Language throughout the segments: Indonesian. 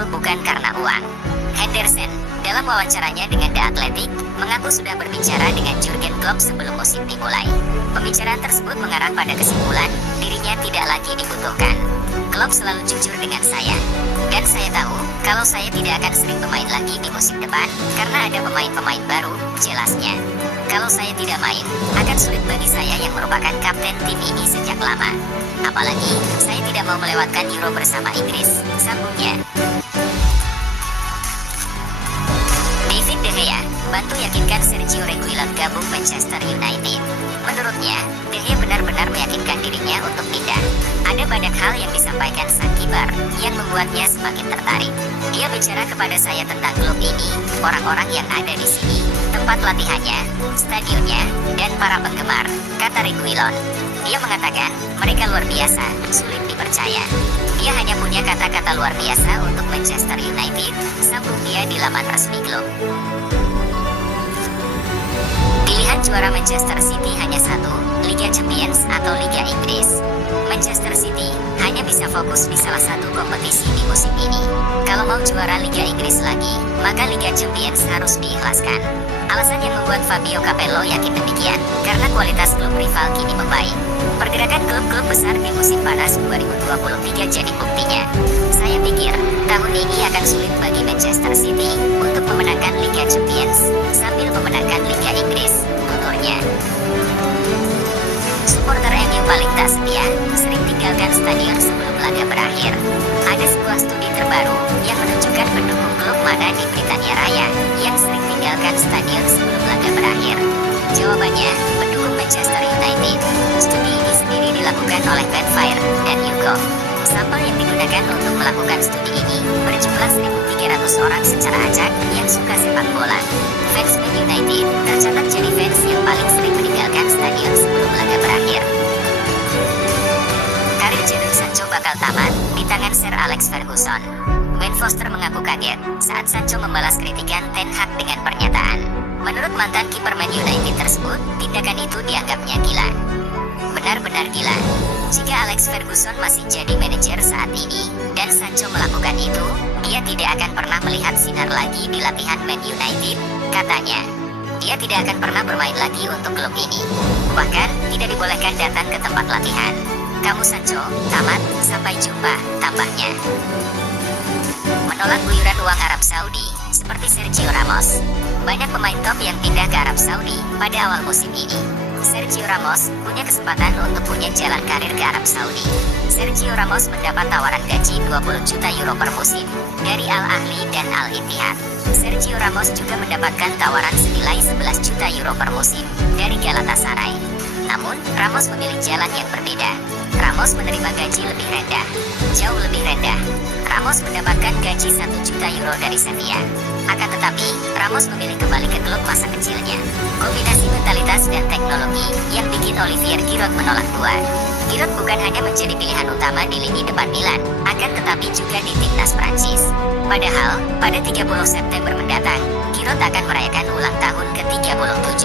Liverpool bukan karena uang. Henderson, dalam wawancaranya dengan The Athletic, mengaku sudah berbicara dengan Jurgen Klopp sebelum musim dimulai. Pembicaraan tersebut mengarah pada kesimpulan, dirinya tidak lagi dibutuhkan. Klopp selalu jujur dengan saya. Dan saya tahu, kalau saya tidak akan sering bermain lagi di musim depan, karena ada pemain-pemain baru, jelasnya. Kalau saya tidak main, akan sulit bagi saya yang merupakan kapten tim ini sejak lama. Apalagi, saya tidak mau melewatkan Euro bersama Inggris, sambungnya. David De Gea, bantu yakinkan Sergio Reguilon gabung Manchester United. Menurutnya, De Gea benar-benar meyakinkan dirinya untuk pindah. Ada banyak hal yang disampaikan sang kiper, yang membuatnya semakin tertarik. Dia bicara kepada saya tentang klub ini, orang-orang yang ada di sini, tempat latihannya, stadionnya, dan para penggemar, kata Reguilon. Dia mengatakan, mereka luar biasa, sulit dipercaya. Dia hanya punya kata-kata luar biasa untuk Manchester United, sambung dia di laman resmi klub. Pilihan juara Manchester City hanya satu, Liga Champions atau Liga Inggris. Manchester City hanya bisa fokus di salah satu kompetisi di musim ini. Kalau mau juara Liga Inggris lagi, maka Liga Champions harus diikhlaskan. Alasan yang membuat Fabio Capello yakin demikian, karena kualitas klub rival kini membaik. Pergerakan klub-klub besar di musim panas 2023 jadi buktinya. Saya pikir, tahun ini akan sulit bagi Manchester City untuk memenangkan Liga Champions, sambil memenangkan Liga Inggris, tuturnya. Supporter MU paling tak setia, sering tinggalkan stadion sebelum laga berakhir. Ada sebuah studi terbaru yang menunjukkan pendukung klub mana di Britania Raya yang sering tinggalkan stadion sebelum laga berakhir. Jawabannya, pendukung Manchester United. Studi ini sendiri dilakukan oleh Betfair dan YouGov. Sampel yang digunakan untuk melakukan studi ini berjumlah 1.300 orang secara acak yang suka sepak bola. Fans Man United tercatat jadi fans yang paling sering meninggalkan stadion sebelum laga berakhir. Karir Jadon Sancho bakal tamat di tangan Sir Alex Ferguson. Ben Foster mengaku kaget saat Sancho membalas kritikan Ten Hag dengan pernyataan. Menurut mantan kiper Man United tersebut, tindakan itu dianggapnya gila. Benar-benar gila. Jika Alex Ferguson masih jadi manajer saat ini, dan Sancho melakukan itu, dia tidak akan pernah melihat sinar lagi di latihan Man United, katanya. Dia tidak akan pernah bermain lagi untuk klub ini. Bahkan, tidak dibolehkan datang ke tempat latihan. Kamu Sancho, tamat, sampai jumpa, tambahnya. Menolak guyuran uang Arab Saudi, seperti Sergio Ramos. Banyak pemain top yang pindah ke Arab Saudi pada awal musim ini. Sergio Ramos punya kesempatan untuk punya jalan karir ke Arab Saudi. Sergio Ramos mendapat tawaran gaji 20 juta euro per musim dari Al Ahly dan Al Ittihad. Sergio Ramos juga mendapatkan tawaran senilai 11 juta euro per musim dari Galatasaray. Namun, Ramos memilih jalan yang berbeda. Ramos menerima gaji lebih rendah, jauh lebih rendah. Ramos mendapatkan gaji 1 juta euro dari Sevilla. Akan tetapi, Ramos memilih kembali ke klub masa kecilnya. Kombinasi mentalitas dan teknologi yang bikin Olivier Giroud menolak dua. Giroud bukan hanya menjadi pilihan utama di lini depan Milan, akan tetapi juga di timnas Prancis. Padahal, pada 30 September mendatang, Giroud akan merayakan ulang tahun ke-37.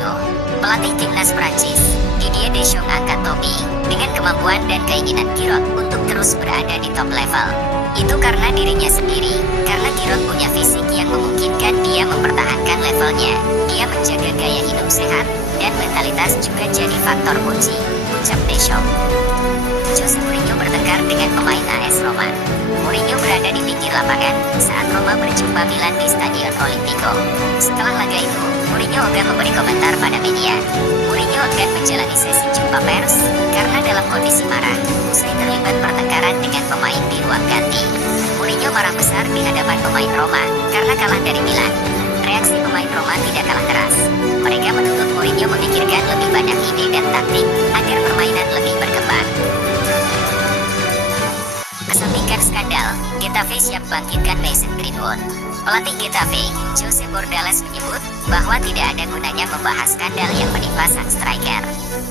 Pelatih timnas Prancis, Didier Deschamps angkat topi dengan kemampuan dan keinginan Giroud untuk terus berada di top level. Itu karena dirinya sendiri, karena Giroud punya fisik yang memungkinkan dia mempertahankan levelnya. Dia menjaga gaya hidup sehat, dan mentalitas juga jadi faktor kunci, ucap Deschamps. Jose Mourinho bertengkar dengan pemain AS Roma. Mourinho berada di pinggir lapangan saat Roma berjumpa Milan di Stadion Olimpico. Setelah laga itu, Mourinho enggan memberi komentar pada media. Mourinho enggan menjalani sesi jumpa pers karena dalam kondisi marah usai terlibat pertengkaran dengan pemain di ruang ganti. Mourinho marah besar di hadapan pemain Roma karena kalah dari Milan. Reaksi pemain Roma tidak kalah keras. Mereka menuntut Mourinho memikirkan lebih banyak ide dan taktik agar permainan lebih berkembang. Kesampingkan skandal, Getafe siap bangkitkan Mason Greenwood. Pelatih Getafe, Jose Bordalás menyebut bahwa tidak ada gunanya membahas skandal yang menimpa sang striker.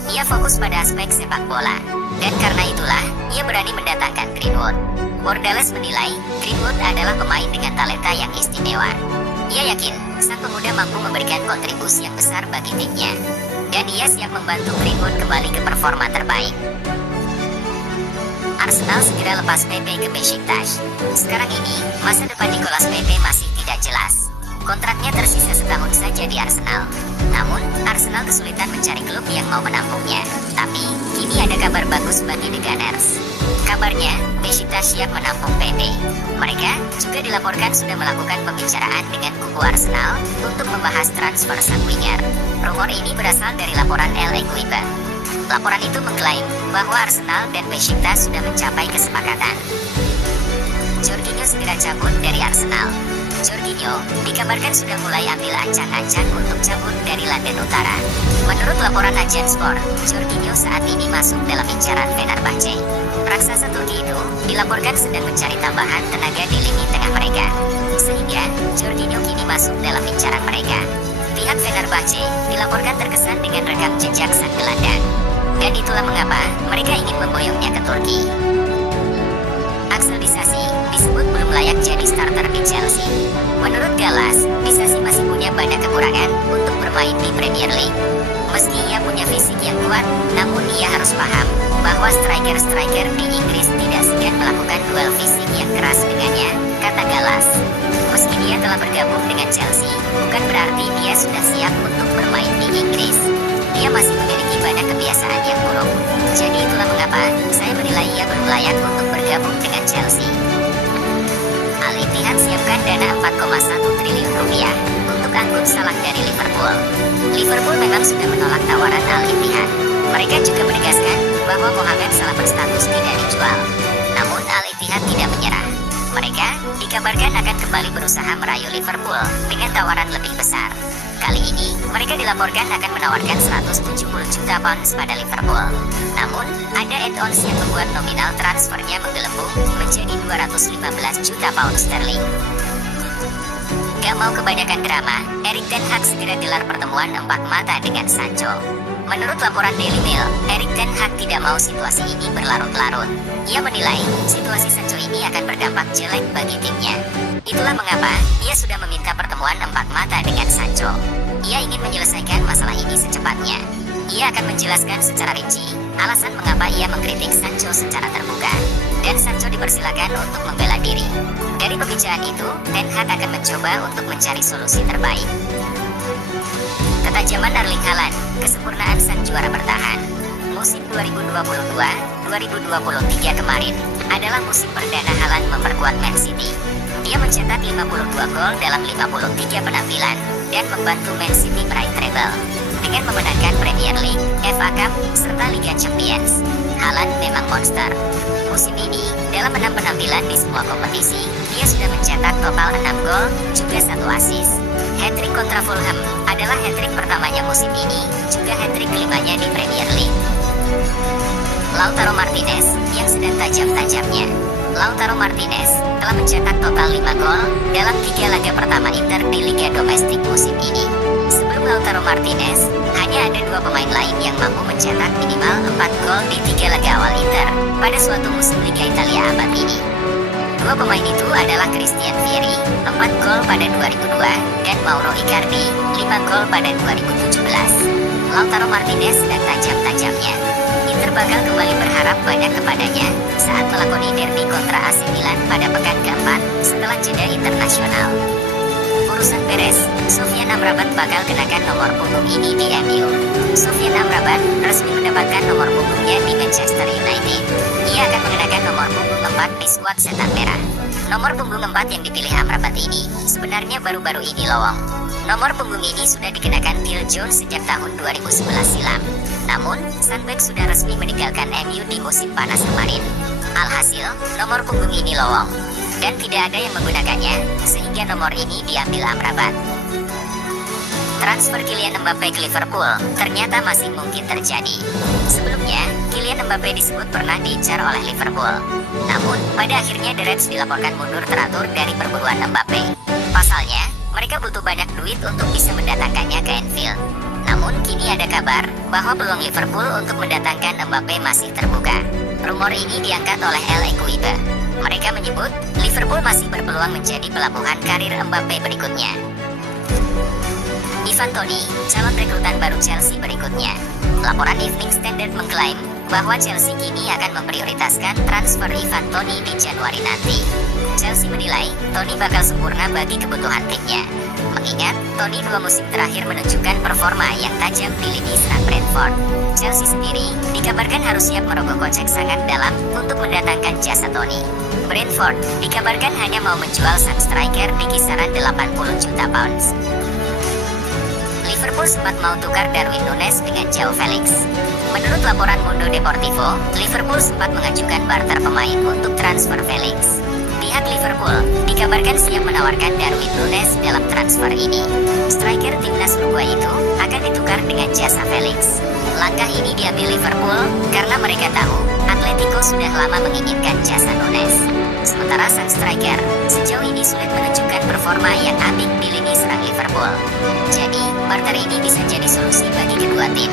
Ia fokus pada aspek sepak bola, dan karena itulah ia berani mendatangkan Greenwood. Bordalás menilai Greenwood adalah pemain dengan talenta yang istimewa. Ia yakin sang pemuda mampu memberikan kontribusi yang besar bagi timnya, dan ia siap membantu Greenwood kembali ke performa terbaik. Arsenal segera lepas Pepe ke Besiktas. Sekarang ini, masa depan Nicolas Pepe masih tidak jelas. Kontraknya tersisa setahun saja di Arsenal. Namun, Arsenal kesulitan mencari klub yang mau menampungnya. Tapi, kini ada kabar bagus bagi The Gunners. Kabarnya, Besiktas siap menampung Pepe. Mereka juga dilaporkan sudah melakukan pembicaraan dengan kubu Arsenal untuk membahas transfer sang winger. Rumor ini berasal dari laporan El Equipe. Laporan itu mengklaim bahwa Arsenal dan Besiktas sudah mencapai kesepakatan. Jorginho segera cabut dari Arsenal. Jorginho dikabarkan sudah mulai ambil ancang-ancang untuk cabut dari London Utara. Menurut laporan agen Sport, Jorginho saat ini masuk dalam incaran Fenerbahce. Raksasa Turki itu dilaporkan sedang mencari tambahan tenaga di lini tengah mereka, sehingga Jorginho kini masuk dalam incaran mereka. Pihak Fenerbahce dilaporkan terkesan dengan rekam jejak sang gelandang, dan itulah mengapa mereka ingin memboyongnya ke Turki. Axel Disasi disebut belum layak jadi starter di Chelsea. Menurut Galas, Disasi masih punya banyak kekurangan untuk bermain di Premier League. Meski ia punya fisik yang kuat, namun ia harus paham bahwa striker-striker di Inggris tidak segan melakukan duel fisik yang keras dengannya, kata Galas. Meski dia telah bergabung dengan Chelsea, bukan berarti dia sudah siap untuk bermain di Inggris. Dia masih memiliki banyak kebiasaan yang buruk. Jadi itulah mengapa saya menilai ia belum layak untuk bergabung dengan Chelsea. Al Ittihad siapkan dana 4,1 triliun rupiah untuk angkut Salah dari Liverpool. Liverpool memang sudah menolak tawaran Al Ittihad. Mereka juga menegaskan bahwa Mohamed Salah berstatus tidak dijual. Namun Al Ittihad tidak menyerah. Mereka dikabarkan akan kembali berusaha merayu Liverpool dengan tawaran lebih besar. Kali ini, mereka dilaporkan akan menawarkan 170 juta pounds pada Liverpool. Namun, ada add-ons yang membuat nominal transfernya menggelembung menjadi 215 juta pound sterling. Gak mau kebanyakan drama, Erik ten Hag segera gelar pertemuan empat mata dengan Sancho. Menurut laporan Daily Mail, Erik ten Hag tidak mau situasi ini berlarut-larut. Ia menilai situasi Sancho ini akan berdampak jelek bagi timnya. Itulah mengapa ia sudah meminta pertemuan empat mata dengan Sancho. Ia ingin menyelesaikan masalah ini secepatnya. Ia akan menjelaskan secara rinci alasan mengapa ia mengkritik Sancho secara terbuka. Dan Sancho dipersilakan untuk membela diri. Dari pembicaraan itu, Ten Hag akan mencoba untuk mencari solusi terbaik. Ketajaman Erling Haaland, kesempurnaan sang juara bertahan. Musim 2022-2023 kemarin adalah musim perdana Haaland memperkuat Man City. Dia mencetak 52 gol dalam 53 penampilan dan membantu Man City meraih treble dengan memenangkan Premier League, FA Cup, serta Liga Champions. Haaland memang monster. Musim ini, dalam 6 penampilan di semua kompetisi, dia sudah mencetak total 6 gol, juga 1 assist. Hat-trick kontra Fulham adalah hat-trick pertamanya musim ini, juga hat-trick kelimanya di Premier League. Lautaro Martinez yang sedang tajam-tajamnya. Lautaro Martinez telah mencetak total 5 gol dalam 3 laga pertama Inter di Liga Domestik musim ini. Sebelum Lautaro Martinez, hanya ada 2 pemain lain yang mampu mencetak minimal 4 gol di 3 laga awal Inter pada suatu musim Liga Italia abad ini. 2 pemain itu adalah Christian Vieri, 4 gol pada 2002, dan Mauro Icardi, 5 gol pada 2017. Lautaro Martinez sedang tajam-tajamnya. Inter bakal kembali berharap banyak kepadanya saat melakoni derby kontra AC Milan pada pekan keempat setelah jeda internasional. Urusan beres, Sofyan Amrabat bakal kenakan nomor punggung ini di MU. Sofyan Amrabat resmi mendapatkan nomor punggungnya di Manchester United. Ia akan mengenakan nomor punggung 4 di skuad setan merah. Nomor punggung 4 yang dipilih Amrabat ini sebenarnya baru-baru ini lowong. Nomor punggung ini sudah dikenakan Phil Jones sejak tahun 2011 silam. Namun, sang bek sudah resmi meninggalkan MU di musim panas kemarin. Alhasil, nomor punggung ini lowong dan tidak ada yang menggunakannya, sehingga nomor ini diambil Amrabat. Transfer Kylian Mbappe ke Liverpool ternyata masih mungkin terjadi. Sebelumnya, Kylian Mbappe disebut pernah diincar oleh Liverpool. Namun, pada akhirnya The Reds dilaporkan mundur teratur dari perburuan Mbappe. Pasalnya, mereka butuh banyak duit untuk bisa mendatangkannya ke Anfield. Namun, kini ada kabar bahwa peluang Liverpool untuk mendatangkan Mbappe masih terbuka. Rumor ini diangkat oleh El Equipe. Mereka menyebut Liverpool masih berpeluang menjadi pelabuhan karir Mbappe berikutnya. Ivan Toney, calon rekrutan baru Chelsea berikutnya. Laporan Evening Standard mengklaim bahwa Chelsea kini akan memprioritaskan transfer Ivan Toney di Januari nanti. Chelsea menilai Toney bakal sempurna bagi kebutuhan timnya. Mengingat Toney 2 musim terakhir menunjukkan performa yang tajam di lini serang Brentford. Chelsea sendiri dikabarkan harus siap merogoh kocek sangat dalam untuk mendatangkan jasa Toney. Brentford dikabarkan hanya mau menjual sang striker di kisaran 80 juta pounds. Liverpool sempat mau tukar Darwin Núñez dengan Joao Felix. Menurut laporan Mundo Deportivo, Liverpool sempat mengajukan barter pemain untuk transfer Felix. Pihak Liverpool dikabarkan siap menawarkan Darwin Núñez dalam transfer ini. Striker timnas Uruguay itu akan ditukar dengan jasa Felix. Langkah ini diambil Liverpool karena mereka tahu Atletico sudah lama menginginkan jasa Núñez. Sementara sang striker sejauh ini sulit menunjukkan performa yang apik di lini serang Liverpool. Jadi, barter ini bisa jadi solusi bagi kedua tim.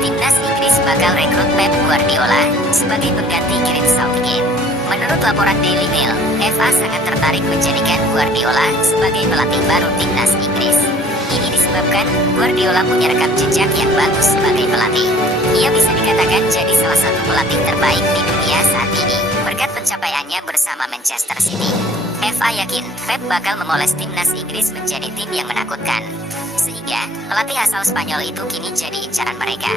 Timnas Inggris bakal rekrut Pep Guardiola sebagai pengganti Gareth Southgate. Menurut laporan Daily Mail, FA sangat tertarik menjadikan Guardiola sebagai pelatih baru timnas Inggris. Ini disebabkan Guardiola punya rekam jejak yang bagus sebagai pelatih. Ia bisa dikatakan jadi salah satu pelatih terbaik di dunia saat ini, berkat pencapaiannya bersama Manchester City. FA yakin Pep bakal memoles timnas Inggris menjadi tim yang menakutkan. Sehingga, pelatih asal Spanyol itu kini jadi incaran mereka.